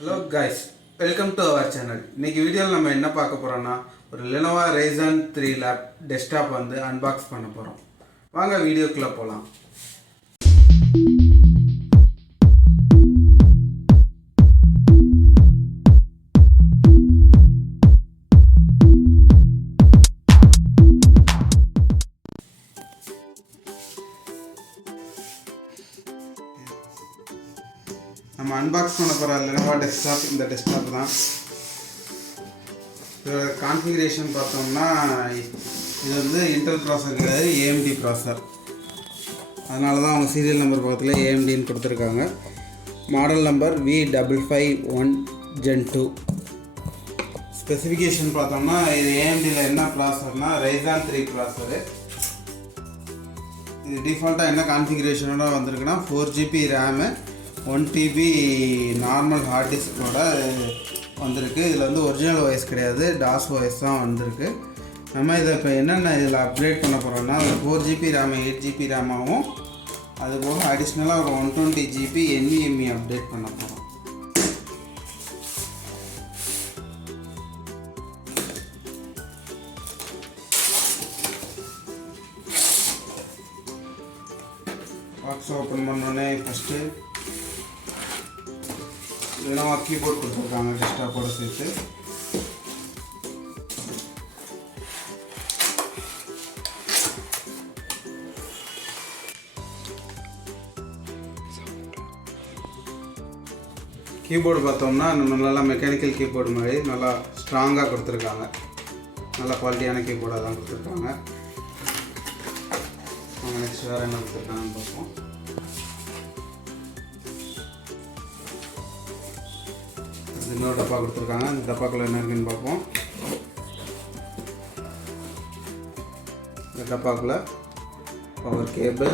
Hello guys, welcome to our channel. இன்னைக்கு வீடியோல நம்ம என்ன பார்க்க போறோம்னா ஒரு Lenovo ryzen 3 lap desktop வந்து அன்பாக்ஸ் பண்ண போறோம். வாங்க வீடியோக்குள்ள போலாம். நம்ம அன்பாக்ஸ் பண்ண போகிற Lenovo டெஸ்க்டாப் இந்த டெஸ்க்டாப் தான். இதோட கான்ஃபிகரேஷன் பார்த்தோம்னா இது வந்து இன்டெல் ப்ராசஸர் கிடையாது, AMD ப்ராசஸர். அதனால தான் அவங்க சீரியல் நம்பர் பக்கத்தில் AMDன்னு கொடுத்துருக்காங்க. Model number V551 Gen 2. Specification பார்த்தோம்னா இது AMDயில் என்ன ப்ராசஸர்னா ryzen 3 ப்ராசஸரு. இது டிஃபால்ட்டாக என்ன கான்ஃபிகரேஷனோட வந்திருக்குன்னா 4GB RAM 1TB normal heart டிஸ்கோட வந்திருக்கு. இதில் வந்து ஒரிஜினல் OS கிடையாது, DOS OS தான் வந்திருக்கு. நம்ம இதை இப்போ என்னென்ன இதில் அப்கிரேட் பண்ண போகிறோம்னா 4GB ரேம் 8GB ரேமாகவும் அதுபோக அடிஷ்னலாக ஒரு 120GB NVMe அப்டேட் பண்ண போகிறோம். பாக்ஸ் ஓப்பன் பண்ணோடனே ஃபஸ்ட்டு Lenovo கீபோர்ட் கொடுத்துருக்காங்க டெஸ்க்டாப்போட சேர்த்து. கீபோர்டு பார்த்தோம்னா நம்ம நல்லா மெக்கானிக்கல் கீபோர்டு மாதிரி நல்லா ஸ்ட்ராங்காக கொடுத்துருக்காங்க. நல்ல குவாலிட்டியான கீபோர்டாக தான் கொடுத்துருக்காங்க. அவங்க நெக்ஸ்ட் வேறு என்ன கொடுத்துருக்காங்கன்னு பார்ப்போம். இன்னொரு டப்பா கொடுத்துருக்காங்க. இந்த டப்பாக்குள்ள என்ன இருக்குன்னு பார்ப்போம். இந்த டப்பாக்குள்ள பவர் கேபிள்,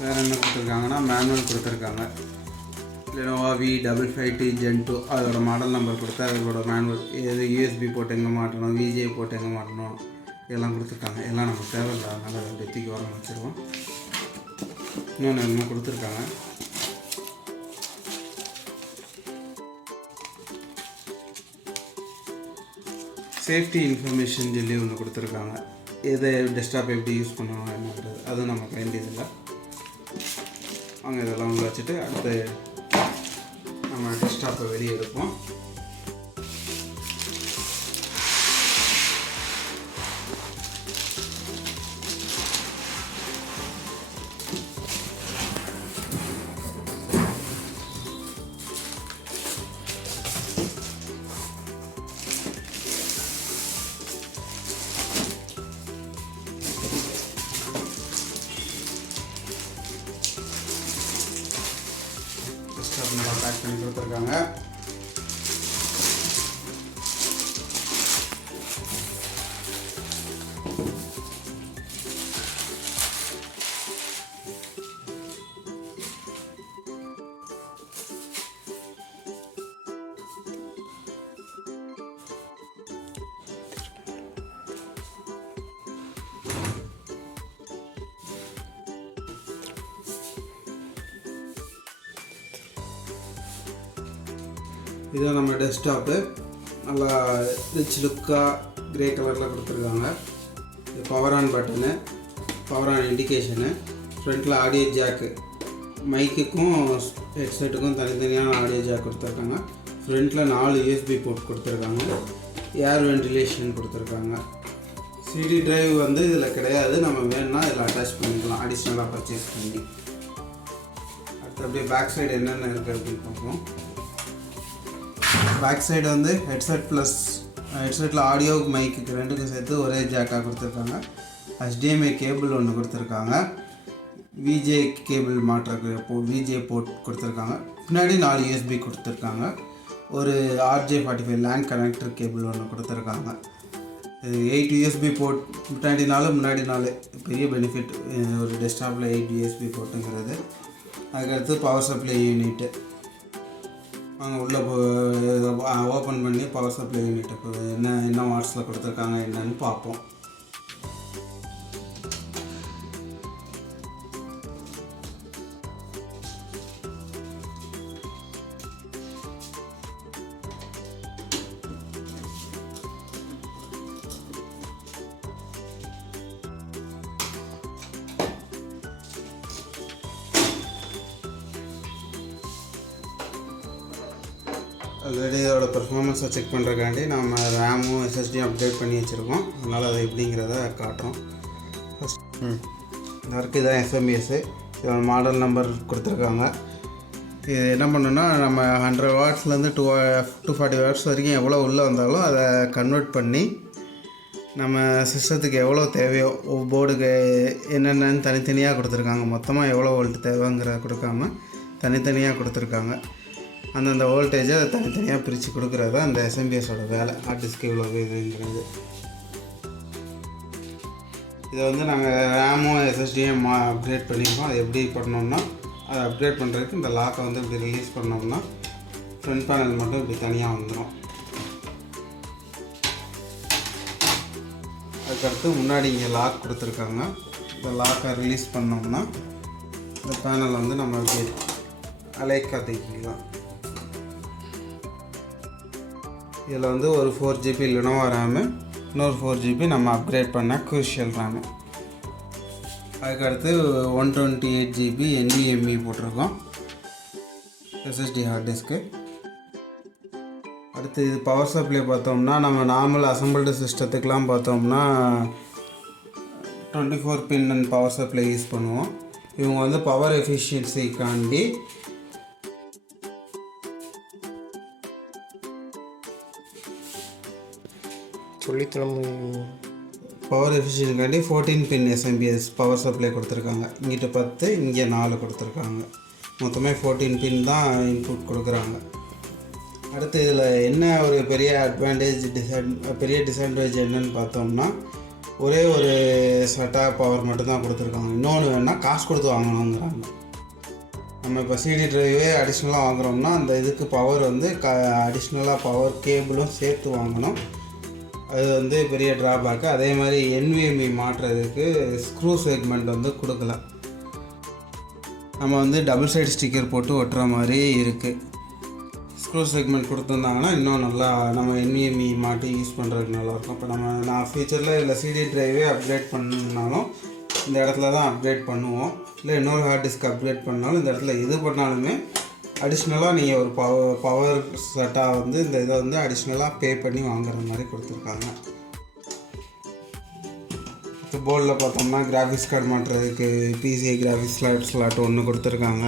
வேறு என்ன கொடுத்துருக்காங்கன்னா மேனுவல் கொடுத்துருக்காங்க. Lenovo V55t Gen 2 அதோட மாடல் நம்பர் கொடுத்து அதோட மேனுவல், எது USB போட்டு எங்கே மாட்டணும், VGA போட்டு எங்கே மாட்டணும் இதெல்லாம் கொடுத்துருக்காங்க. எல்லாம் நம்ம தேவையில்லை, அதனால் டெத்திக்கு வர வச்சுருவோம். இன்னொன்று என்னமோ கொடுத்துருக்காங்க. சேஃப்டி இன்ஃபர்மேஷன் சொல்லி ஒன்று கொடுத்துருக்காங்க. எதை டெஸ்க்டாப் எப்படி யூஸ் பண்ணணும் என்னன்றது அது நமக்கு வேண்டியதில்லை. அவங்க இதெல்லாம் உள்ள வச்சுட்டு அடுத்து நம்ம டெஸ்க்டாப்பை வெளியே எடுப்போம். நல்லா பேக் பண்ணி கொடுத்துருக்காங்க. இதுதான் நம்ம டெஸ்க்டாப்பு. நல்லா ரிச் லுக்காக கிரே கலரில் கொடுத்துருக்காங்க. இது power on button, power on இண்டிகேஷனு, ஃப்ரண்ட்டில் ஆடியோ ஜாக்கு, மைக்குக்கும் ஹெட்செட்டுக்கும் தனித்தனியான ஆடியோ ஜாக் கொடுத்துருக்காங்க. ஃப்ரண்ட்டில் 4 USB போர்ட் கொடுத்துருக்காங்க. ஏர் வென்டிலேஷன் கொடுத்துருக்காங்க. CD டிரைவ் வந்து இதில் கிடையாது, நம்ம வேணும்னா இதில் அட்டாச் பண்ணிக்கலாம் அடிஷ்னலாக பர்ச்சேஸ் பண்ணி. அடுத்து அப்படியே பேக் சைடு என்னென்ன இருக்குது அப்படின்னு பார்ப்போம். பேக் சைடு வந்து ஹெட்செட்டில் ஆடியோ மைக்கு ரெண்டுக்கும் சேர்த்து ஒரே ஜாக்காக கொடுத்துருக்காங்க. HDMI கேபிள் ஒன்று கொடுத்துருக்காங்க. VGA கேபிள் மாற்றுறதுக்கு VGA போர்ட் கொடுத்துருக்காங்க. பின்னாடி 4 USB கொடுத்துருக்காங்க. ஒரு RJ45 லேன் கனெக்டர் கேபிள் ஒன்று கொடுத்துருக்காங்க. இது 8 USB போர்ட் முன்னாடி 4 பெரிய பெனிஃபிட் ஒரு டெஸ்க்டாப்பில் 8 USB போர்ட்டுங்கிறது. அதுக்கடுத்து பவர் சப்ளை யூனிட்டு அங்கே உள்ளே ஓப்பன் பண்ணி பவர் சப்ளை யூனிட் என்ன வாட்ஸில் கொடுத்துருக்காங்க என்னன்னு பார்ப்போம். ஆல்ரெடி இதோட பெர்ஃபார்மன்ஸை செக் பண்ணுறக்காண்டி நம்ம ரேமும் எஸ்எஸ்டியும் அப்டேட் பண்ணி வச்சுருக்கோம். அதனால் அது எப்படிங்கிறத காட்டுறோம். ஃபஸ்ட் இந்த வரைக்கும் இதான் எஸ்எம்பிஎஸ்ஸு. இதோட மாடல் நம்பர் கொடுத்துருக்காங்க. இது என்ன பண்ணுன்னா நம்ம 100 வாட்ஸ்லேருந்து 240 வாட்ஸ் வரைக்கும் எவ்வளோ உள்ளே வந்தாலும் அதை கன்வெர்ட் பண்ணி நம்ம சிஸ்டத்துக்கு எவ்வளோ தேவையோ போர்டுக்கு என்னென்னு தனித்தனியாக கொடுத்துருக்காங்க. மொத்தமாக எவ்வளோ வோல்ட் தேவைங்கிறத கொடுக்காம தனித்தனியாக கொடுத்துருக்காங்க. அந்தந்த வோல்டேஜை தனித்தனியாக பிரித்து கொடுக்குறது அந்த எஸ்எம்பிஎஸோட வேலை. ஹார்ட் டிஸ்க் இவ்வளோ இதுங்கிறது. இதை வந்து நாங்கள் ரேமும் எஸ்எஸ்டியும் அப்கிரேட் பண்ணியிருக்கோம். அது எப்படி பண்ணோம்னா அதை அப்கிரேட் பண்ணுறதுக்கு இந்த லாக்கை வந்து இப்படி ரிலீஸ் பண்ணோம்னா ஃப்ரண்ட் பேனல் மட்டும் இப்படி தனியாக வந்துடும். அதுக்கடுத்து முன்னாடி இங்கே லாக் கொடுத்துருக்காங்க. இந்த லாக்கை ரிலீஸ் பண்ணோம்னா இந்த பேனல் வந்து நம்ம இப்படி அலைக்கா தைக்கலாம். இதில் வந்து ஒரு 4 GB Lenovo ரேமு, இன்னொரு 4 GB நம்ம அப்கிரேட் பண்ண குரூஷியல் ரேமு. அதுக்கடுத்து 128 GB NVMe போட்டிருக்கோம் எஸ்எஸ்டி ஹார்ட் டிஸ்க்கு. அடுத்து இது பவர் சப்ளை பார்த்தோம்னா நம்ம நார்மல் அசம்பிள்டு சிஸ்டத்துக்கெலாம் பார்த்தோம்னா 24 பின் பவர் சப்ளை யூஸ் பண்ணுவோம். இவங்க வந்து பவர் எஃபிஷியன்சிக்காண்டி பவர் எஃபிஷியன்சிக்காண்டி 14 பின் எஸ்எம்பிஎஸ் பவர் சப்ளை கொடுத்துருக்காங்க. இங்கிட்ட 10, இங்கே 4 கொடுத்துருக்காங்க. மொத்தமே 14 பின் தான் இன்புட் கொடுக்குறாங்க. அடுத்து இதில் என்ன ஒரு பெரிய பெரிய டிஸ்அட்வான்டேஜ் என்னன்னு பார்த்தோம்னா ஒரே ஒரு செட்டாக பவர் மட்டும்தான் கொடுத்துருக்காங்க. இன்னொன்று வேணால் காசு கொடுத்து வாங்கணுங்கிறாங்க. நம்ம இப்போ சிடி ட்ரைவே அடிஷ்னலாக வாங்குகிறோம்னா அந்த இதுக்கு பவர் வந்து அடிஷ்னலாக பவர் கேபிளும் சேர்த்து வாங்கணும். அது வந்து பெரிய ட்ராபேக்கு. அதே மாதிரி NVMe மாற்றுறதுக்கு ஸ்க்ரூ செக்மெண்ட் வந்து கொடுக்கல. நம்ம வந்து டபுள் சைடு ஸ்டிக்கர் போட்டு ஒட்டுற மாதிரி இருக்குது. ஸ்க்ரூ செக்மெண்ட் கொடுத்துருந்தாங்கன்னா இன்னும் நல்லா நம்ம NVMe மாட்டி யூஸ் பண்ணுறதுக்கு நல்லாயிருக்கும். இப்போ நான் ஃபியூச்சரில் இதில் சிடி ட்ரைவே அப்கிரேட் பண்ணணுன்னாலும் இந்த இடத்துல தான் அப்கிரேட் பண்ணுவோம். இல்லை இன்னொரு ஹார்ட் டிஸ்க் அப்கிரேட் பண்ணாலும் இந்த இடத்துல எது பண்ணாலுமே அடிஷ்னலாக நீங்கள் ஒரு பவர் செட்டாக வந்து இந்த இதை வந்து அடிஷ்னலாக பே பண்ணி வாங்குற மாதிரி கொடுத்துருக்காங்க. இப்போ போர்டில் பார்த்தோம்னா கிராஃபிக்ஸ் கார்டு மாட்டுறதுக்கு PCI கிராஃபிக்ஸ் ஸ்லாட் ஒன்று கொடுத்துருக்காங்க.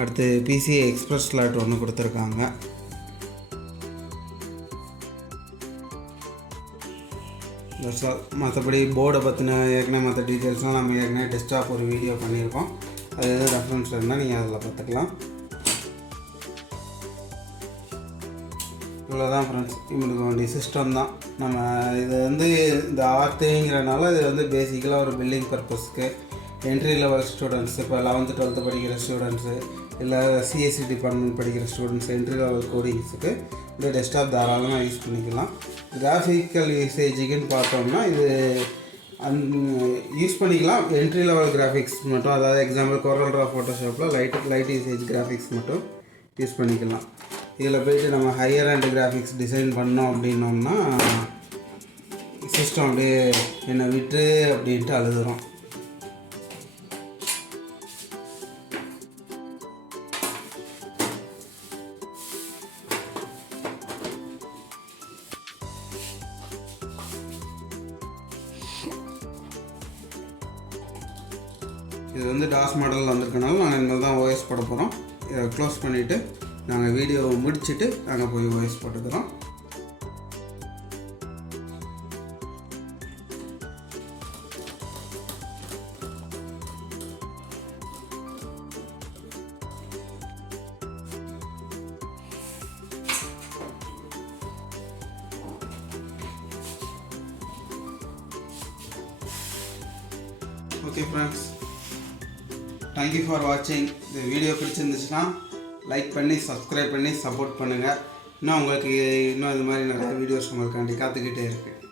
அடுத்து PCI எக்ஸ்பிரஸ் ஸ்லாட் ஒன்று கொடுத்துருக்காங்க. மற்றபடி போர்டை பற்றின ஏற்கனவே மற்ற டீட்டெயில்ஸ்லாம் நம்ம ஏற்கனவே டெஸ்க்டாப் ஒரு வீடியோ பண்ணியிருக்கோம். அது எதுவும் ரெஃபரன்ஸ் இருந்தால் நீங்கள் அதில் பார்த்துக்கலாம். இவ்வளோதான் ஃப்ரெண்ட்ஸ், இவங்களுக்கு வேண்டிய சிஸ்டம் தான். நம்ம இது வந்து இந்த ஆர்த்தேங்கிறனால இது வந்து பேசிக்கலாக ஒரு பில்டிங் பர்பஸ்க்கு என்ட்ரி லெவல் ஸ்டூடெண்ட்ஸ், இப்போ 11th 12th படிக்கிற ஸ்டூடெண்ட்ஸு, இல்லை சிஎஸ்சி டிபார்ட்மெண்ட் படிக்கிற ஸ்டூடெண்ட்ஸ் என்ட்ரி லெவல் கோடிங்ஸுக்கு இந்த டெஸ்க்டாப் தாராளமாக யூஸ் பண்ணிக்கலாம். கிராஃபிக்கல் யூசேஜுக்குன்னு பார்த்தோம்னா இது யூஸ் பண்ணிக்கலாம். என்ட்ரி லெவல் கிராஃபிக்ஸ் மட்டும், அதாவது எக்ஸாம்பிள் CorelDRAW ஃபோட்டோஷாப்பில் லைட் யூசேஜ் கிராஃபிக்ஸ் மட்டும் யூஸ் பண்ணிக்கலாம். இதில் போய்ட்டு நம்ம ஹையர் அண்ட் கிராஃபிக்ஸ் டிசைன் பண்ணோம் அப்படின்னோம்னா சிஸ்டம் அப்படியே என்னை விட்டு அப்படின்ட்டு அழுதுறோம். இது வந்து டாஸ் மாடலில் வந்திருக்கனால நாங்கள் இனிமேல் தான் OS போட போகிறோம். இதை க்ளோஸ் பண்ணிவிட்டு நாங்கள் வீடியோவை முடிச்சுட்டு நாங்கள் போய் OS போட்டுக்கிறோம். ஓகே ஃப்ரெண்ட்ஸ், தேங்க்யூ ஃபார் வாட்சிங். இந்த வீடியோ பிடிச்சிருந்துச்சுன்னா லைக் பண்ணி சப்ஸ்கிரைப் பண்ணி சப்போர்ட் பண்ணுங்கள். இன்னும் உங்களுக்கு இன்னும் இது மாதிரி நிறைய வீடியோஸ் உங்களுக்காண்டி காத்துக்கிட்டே இருக்குது.